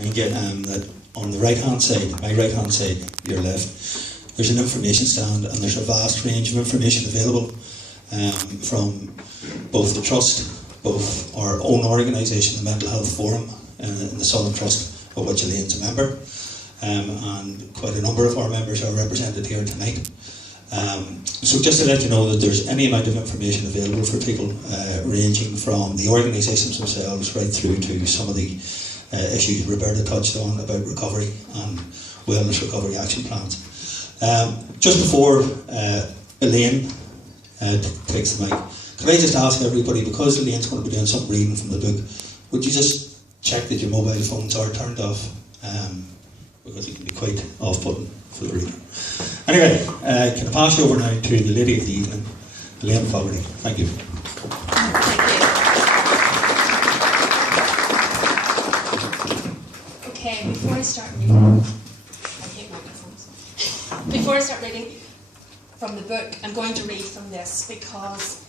That on the right hand side, my right hand side, your left, there's an information stand, and there's a vast range of information available from both the Trust, both our own organisation, the Mental Health Forum in the Southern Trust, of which Elaine's a member, and quite a number of our members are represented here tonight. So just to let you know that there's any amount of information available for people, ranging from the organisations themselves right through to some of the issues Roberta touched on about recovery and wellness recovery action plans. Just before Elaine takes the mic, could I just ask everybody, because Elaine's going to be doing some reading from the book, would you just check that your mobile phones are turned off, because it can be quite off-putting for the reader. Anyway, can I pass you over now to the lady of the evening, Elaine Fogarty. Thank you. Okay, before I start reading, before I start reading from the book, I'm going to read from this because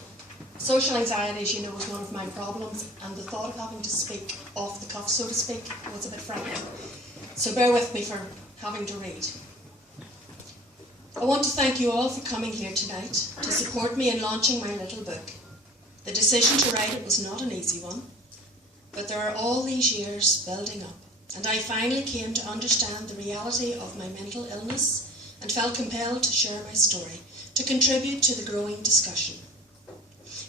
social anxiety, as you know, is one of my problems, and the thought of having to speak off the cuff, so to speak, was a bit frightening. So bear with me for having to read. I want to thank you all for coming here tonight to support me in launching my little book. The decision to write it was not an easy one, but there are all these years building up, and I finally came to understand the reality of my mental illness and felt compelled to share my story, to contribute to the growing discussion.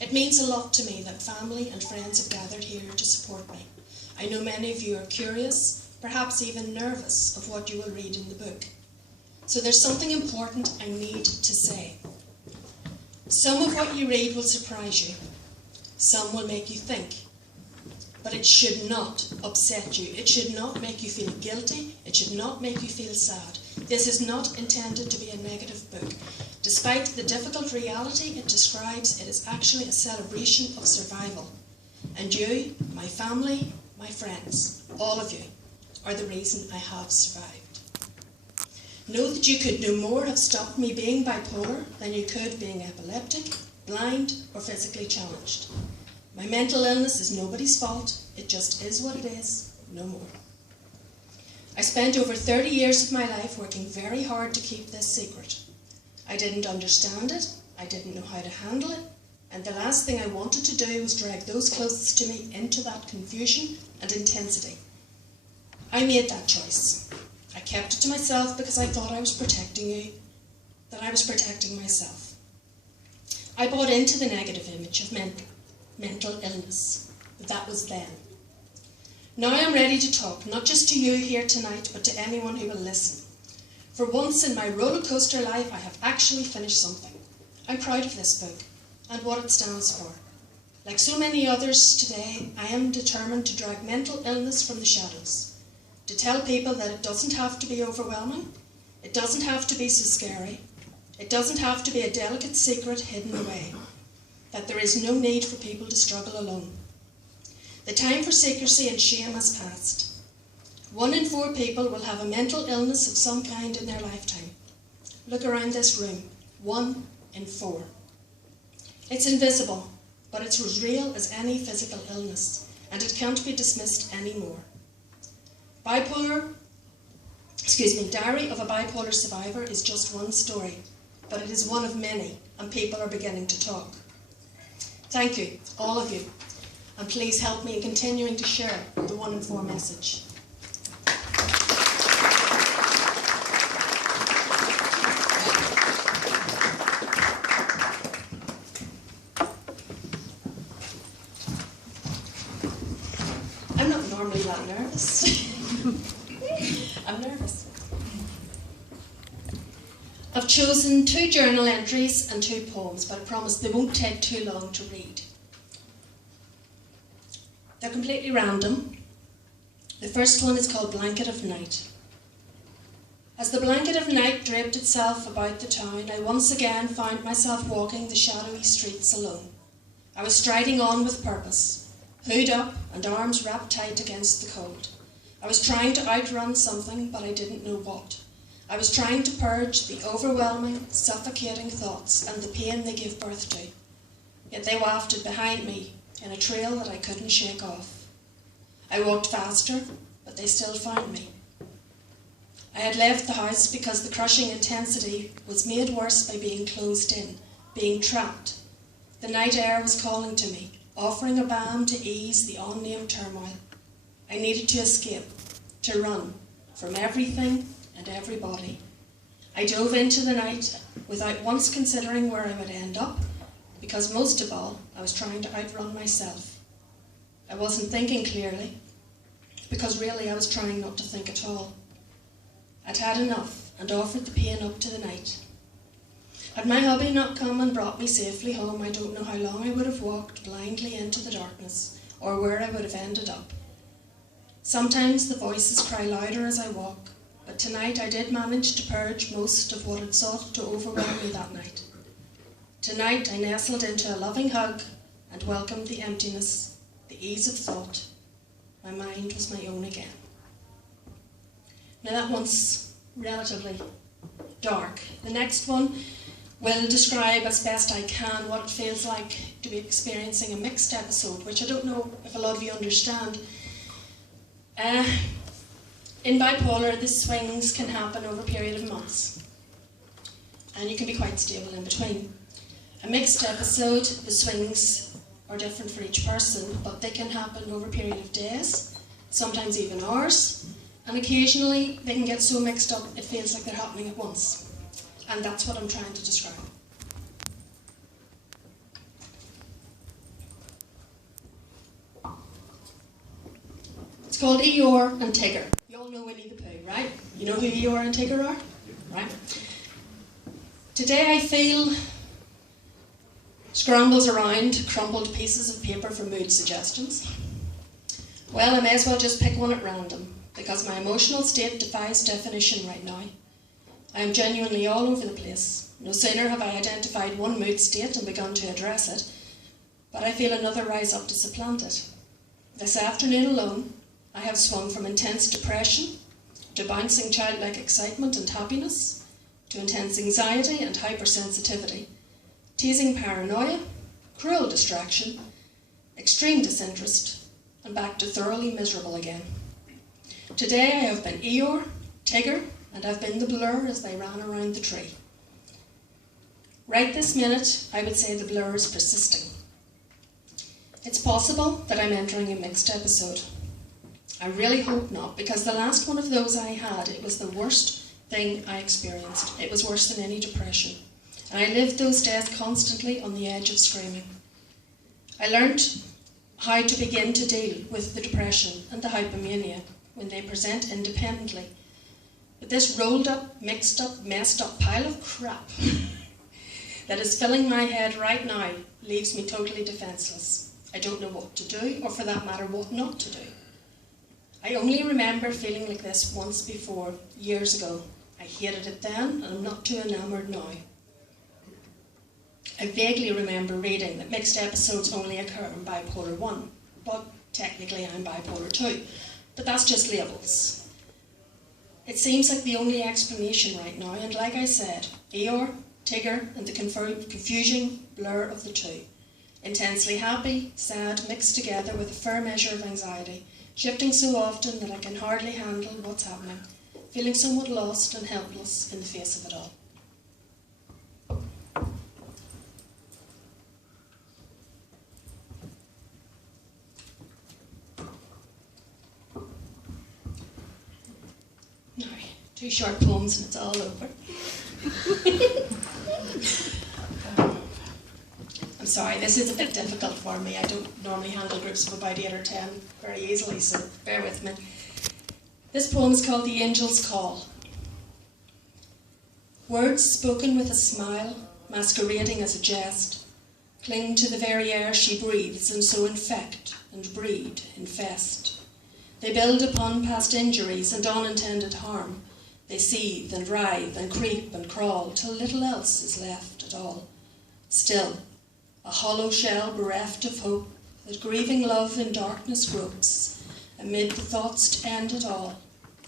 It means a lot to me that family and friends have gathered here to support me. I know many of you are curious, perhaps even nervous of what you will read in the book. So there's something important I need to say. Some of what you read will surprise you. Some will make you think. But it should not upset you. It should not make you feel guilty. It should not make you feel sad. This is not intended to be a negative book. Despite the difficult reality it describes, it is actually a celebration of survival. And you, my family, my friends, all of you, are the reason I have survived. Know that you could no more have stopped me being bipolar than you could being epileptic, blind, or physically challenged. My mental illness is nobody's fault. It just is what it is, no more. I spent over 30 years of my life working very hard to keep this secret. I didn't understand it, I didn't know how to handle it, and the last thing I wanted to do was drag those closest to me into that confusion and intensity. I made that choice. I kept it to myself because I thought I was protecting you, that I was protecting myself. I bought into the negative image of mental illness, but that was then. Now I'm ready to talk, not just to you here tonight, but to anyone who will listen. For once in my roller coaster life, I have actually finished something. I'm proud of this book and what it stands for. Like so many others today, I am determined to drag mental illness from the shadows. To tell people that it doesn't have to be overwhelming, it doesn't have to be so scary, it doesn't have to be a delicate secret hidden away, that there is no need for people to struggle alone. The time for secrecy and shame has passed. 1 in 4 people will have a mental illness of some kind in their lifetime. Look around this room, 1 in 4. It's invisible, but it's as real as any physical illness, and it can't be dismissed anymore. Diary of a Bipolar Survivor is just one story, but it is one of many, and people are beginning to talk. Thank you, all of you, and please help me in continuing to share the 1 in 4 message. I'm not normally that nervous. I'm nervous. I've chosen 2 journal entries and 2 poems, but I promise they won't take too long to read. They're completely random. The first one is called Blanket of Night. As the blanket of night draped itself about the town, I once again found myself walking the shadowy streets alone. I was striding on with purpose, hood up and arms wrapped tight against the cold. I was trying to outrun something, but I didn't know what. I was trying to purge the overwhelming, suffocating thoughts and the pain they give birth to. Yet they wafted behind me in a trail that I couldn't shake off. I walked faster, but they still found me. I had left the house because the crushing intensity was made worse by being closed in, being trapped. The night air was calling to me, offering a balm to ease the unnamed turmoil. I needed to escape, to run from everything and everybody. I dove into the night without once considering where I would end up, because most of all, I was trying to outrun myself. I wasn't thinking clearly, because really I was trying not to think at all. I'd had enough and offered the pain up to the night. Had my hubby not come and brought me safely home, I don't know how long I would have walked blindly into the darkness, or where I would have ended up. Sometimes the voices cry louder as I walk, but tonight I did manage to purge most of what had sought to overwhelm me that night. Tonight I nestled into a loving hug and welcomed the emptiness, the ease of thought. My mind was my own again. Now that one's relatively dark. The next one will describe as best I can what it feels like to be experiencing a mixed episode, which I don't know if a lot of you understand. In bipolar, the swings can happen over a period of months, and you can be quite stable in between. A mixed episode, the swings are different for each person, but they can happen over a period of days, sometimes even hours, and occasionally they can get so mixed up it feels like they're happening at once. And that's what I'm trying to describe. It's called Eeyore and Tigger. You all know Winnie the Pooh, right? You know who Eeyore and Tigger are? Right? Today I feel scrambles around crumpled pieces of paper for mood suggestions. Well, I may as well just pick one at random, because my emotional state defies definition right now. I am genuinely all over the place. No sooner have I identified one mood state and begun to address it, but I feel another rise up to supplant it. This afternoon alone, I have swung from intense depression to bouncing childlike excitement and happiness, to intense anxiety and hypersensitivity, teasing paranoia, cruel distraction, extreme disinterest, and back to thoroughly miserable again. Today I have been Eeyore, Tigger, and I've been the blur as they ran around the tree. Right this minute, I would say the blur is persisting. It's possible that I'm entering a mixed episode. I really hope not, because the last one of those I had, it was the worst thing I experienced. It was worse than any depression. And I lived those days constantly on the edge of screaming. I learned how to begin to deal with the depression and the hypomania when they present independently. But this rolled up, mixed up, messed up pile of crap that is filling my head right now leaves me totally defenceless. I don't know what to do, or for that matter, what not to do. I only remember feeling like this once before, years ago. I hated it then, and I'm not too enamoured now. I vaguely remember reading that mixed episodes only occur in bipolar 1, but technically I'm bipolar 2. But that's just labels. It seems like the only explanation right now, and like I said, Eeyore, Tigger, and the confusing blur of the two. Intensely happy, sad, mixed together with a fair measure of anxiety, shifting so often that I can hardly handle what's happening, feeling somewhat lost and helpless in the face of it all. Now, 2 short poems and it's all over. I'm sorry, this is a bit difficult for me. I don't normally handle groups of about 8 or 10 very easily, so bear with me. This poem is called The Angel's Call. Words spoken with a smile, masquerading as a jest, cling to the very air she breathes and so infect and breed, infest. They build upon past injuries and unintended harm. They seethe and writhe and creep and crawl till little else is left at all. Still, a hollow shell bereft of hope that grieving love in darkness gropes amid the thoughts to end it all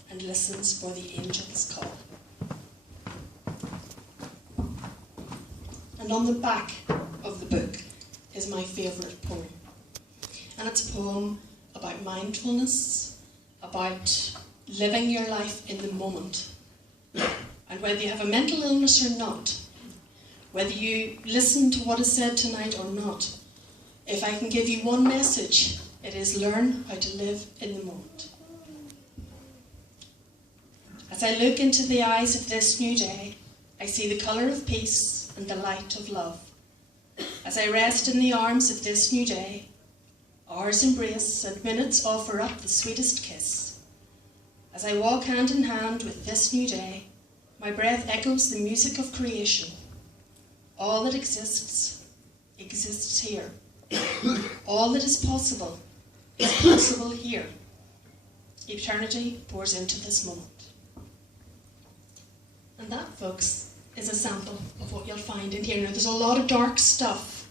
and listens for the angel's call. And on the back of the book is my favourite poem. And it's a poem about mindfulness, about about living your life in the moment. And whether you have a mental illness or not, whether you listen to what is said tonight or not, if I can give you one message, it is learn how to live in the moment. As I look into the eyes of this new day, I see the colour of peace and the light of love. As I rest in the arms of this new day, hours embrace and minutes offer up the sweetest kiss. As I walk hand in hand with this new day, my breath echoes the music of creation. All that exists, exists here. All that is possible here. Eternity pours into this moment. And that, folks, is a sample of what you'll find in here. Now, there's a lot of dark stuff,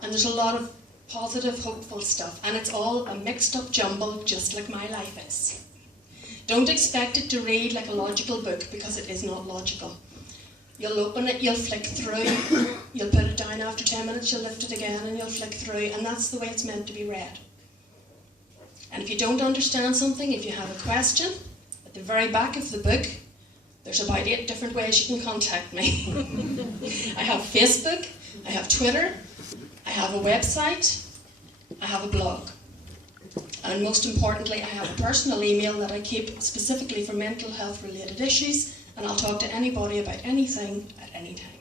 and there's a lot of positive, hopeful stuff, and it's all a mixed up jumble, just like my life is. Don't expect it to read like a logical book, because it is not logical. You'll open it, you'll flick through, you'll put it down after 10 minutes, you'll lift it again, and you'll flick through, and that's the way it's meant to be read. And if you don't understand something, if you have a question, at the very back of the book, there's about 8 different ways you can contact me. I have Facebook, I have Twitter, I have a website, I have a blog. And most importantly, I have a personal email that I keep specifically for mental health related issues, and I'll talk to anybody about anything at any time.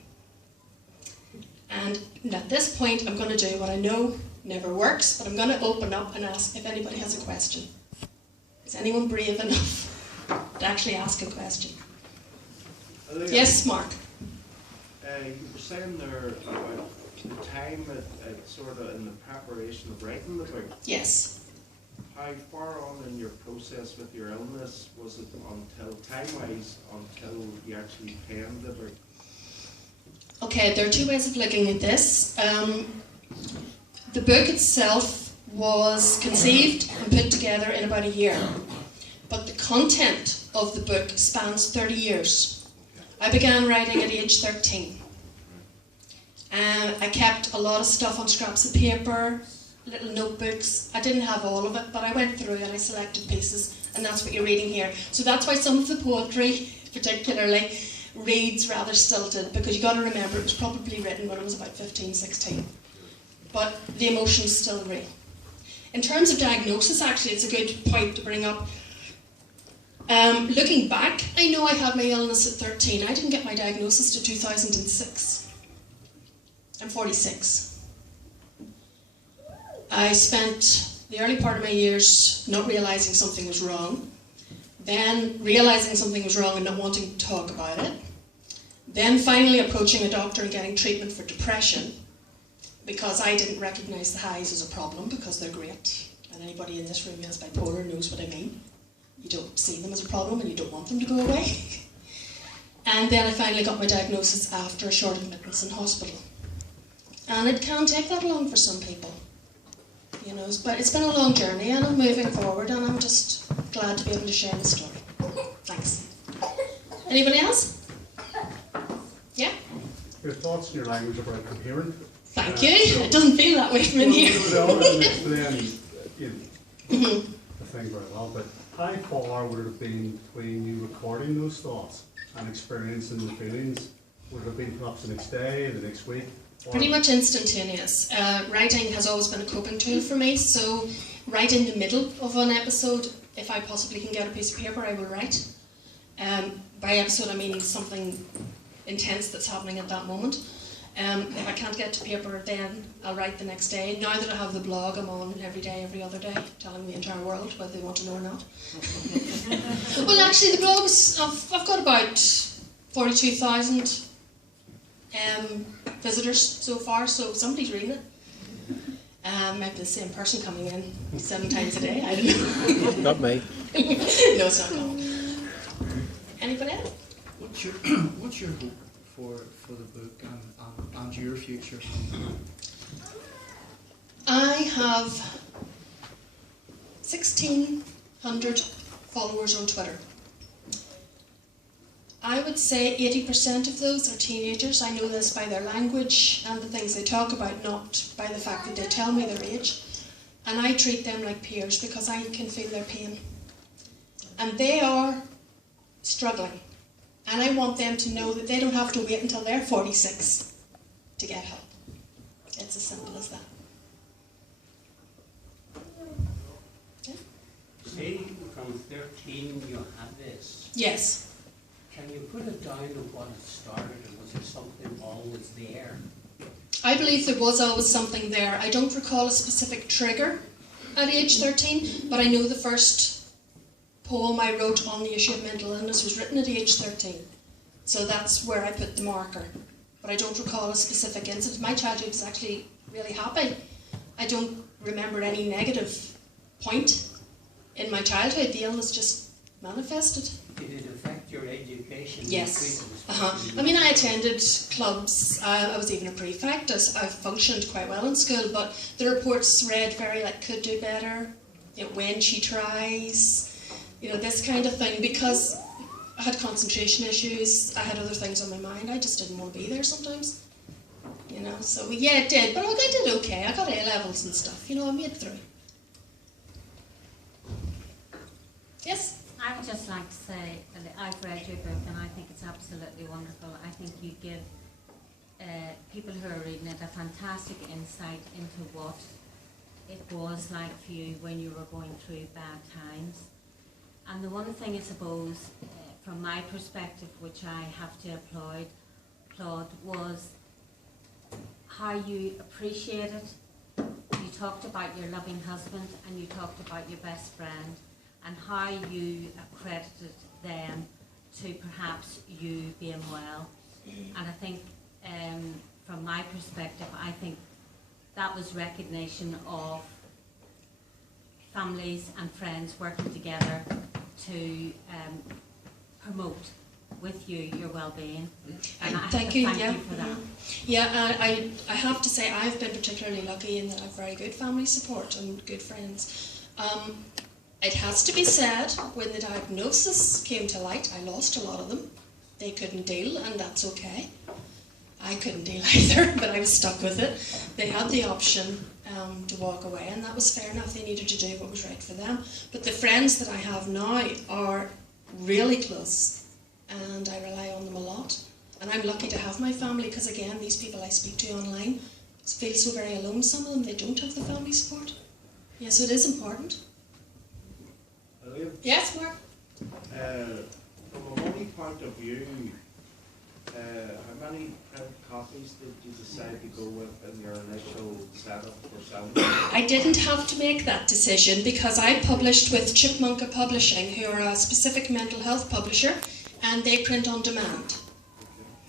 And at this point, I'm going to do what I know never works, but I'm going to open up and ask if anybody has a question. Is anyone brave enough to actually ask a question? Yes, Mark. You were saying there about the time sort of in the preparation of writing the book. Yes. How far on in your process with your illness was it until, time-wise, until you actually penned the book? Okay, there are 2 ways of looking at this. The book itself was conceived and put together in about a year, but the content of the book spans 30 years. I began writing at age 13. I kept a lot of stuff on scraps of paper, little notebooks. I didn't have all of it, but I went through and I selected pieces, and that's what you're reading here. So that's why some of the poetry, particularly, reads rather stilted, because you've got to remember it was probably written when I was about 15, 16. But the emotion's still real. In terms of diagnosis, actually, it's a good point to bring up. Looking back, I know I had my illness at 13. I didn't get my diagnosis to 2006. I'm 46. I spent the early part of my years not realising something was wrong, then realising something was wrong and not wanting to talk about it, then finally approaching a doctor and getting treatment for depression, because I didn't recognise the highs as a problem, because they're great, and anybody in this room who has bipolar knows what I mean. You don't see them as a problem and you don't want them to go away. And then I finally got my diagnosis after a short admittance in hospital. And it can take that long for some people, you know, but it's been a long journey, and I'm moving forward, and I'm just glad to be able to share the story. Thanks. Anybody else? Yeah? Your thoughts and your language are very coherent. Thank you. It doesn't feel that way from in here. The thing very well, but how far would it have been between you recording those thoughts and experiencing the feelings? Would it have been perhaps the next day, the next week? Pretty much instantaneous. Writing has always been a coping tool for me, so right in the middle of an episode, if I possibly can get a piece of paper, I will write. By episode, I mean something intense that's happening at that moment. If I can't get to paper, then I'll write the next day. Now that I have the blog, I'm on every day, every other day, telling the entire world whether they want to know or not. Well, actually, the blog's, I've got about 42,000 visitors so far, so somebody's reading it. Maybe the same person coming in 7 times a day, I don't know. Not me. No, it's not common. Anybody else? What's your hope for the book and your future? I have 1,600 followers on Twitter. I would say 80% of those are teenagers. I know this by their language and the things they talk about, not by the fact that they tell me their age. And I treat them like peers because I can feel their pain. and they are struggling. And I want them to know that they don't have to wait until they're 46 to get help. It's as simple as that. Yeah. Say from 13 you had this. Yes. Can you put it down of what it started, or was there something always there? I believe there was always something there. I don't recall a specific trigger at age 13, but I know the first poem I wrote on the issue of mental illness was written at age 13. So that's where I put the marker. But I don't recall a specific incident. My childhood was actually really happy. I don't remember any negative point in my childhood. The illness just manifested. Did it affect your education? Yes. I mean, I attended clubs. I was even a prefect. I functioned quite well in school, but the reports read very like could do better. You know, when she tries, you know, this kind of thing. Because I had concentration issues. I had other things on my mind. I just didn't want to be there sometimes. You know. So yeah, it did. But I did okay. I got A levels and stuff. You know, I made it through. Yes. I would just like to say, I've read your book and I think it's absolutely wonderful. I think you give people who are reading it a fantastic insight into what it was like for you when you were going through bad times. And the one thing I suppose, from my perspective, which I have to applaud, was how you appreciated. You talked about your loving husband and you talked about your best friend, and how you accredited them to perhaps you being well. And I think, from my perspective, I think that was recognition of families and friends working together to promote with you your well-being. And I have Thank to you. thank Yeah. you for that. Yeah, I have to say I've been particularly lucky in that I have very good family support and good friends. It has to be said, when the diagnosis came to light, I lost a lot of them. They couldn't deal, and that's okay. I couldn't deal either, but I was stuck with it. They had the option to walk away, and that was fair enough. They needed to do what was right for them. But the friends that I have now are really close, and I rely on them a lot. And I'm lucky to have my family, because again, these people I speak to online feel so very alone. Some of them, they don't have the family support. Yeah, so it is important. Yes, Mark? From a money point of view, how many print copies did you decide to go with in your initial setup for selling? I didn't have to make that decision because I published with Chipmunka Publishing, who are a specific mental health publisher, and they print on demand.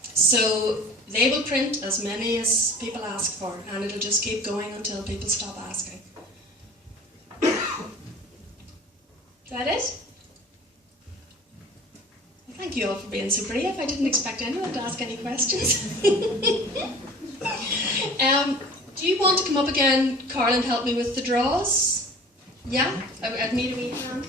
So they will print as many as people ask for, and it'll just keep going until people stop asking. Is that it? Well, thank you all for being so brave. I didn't expect anyone to ask any questions. Do you want to come up again, Carl, and help me with the draws? Yeah? I'd need a wee hand.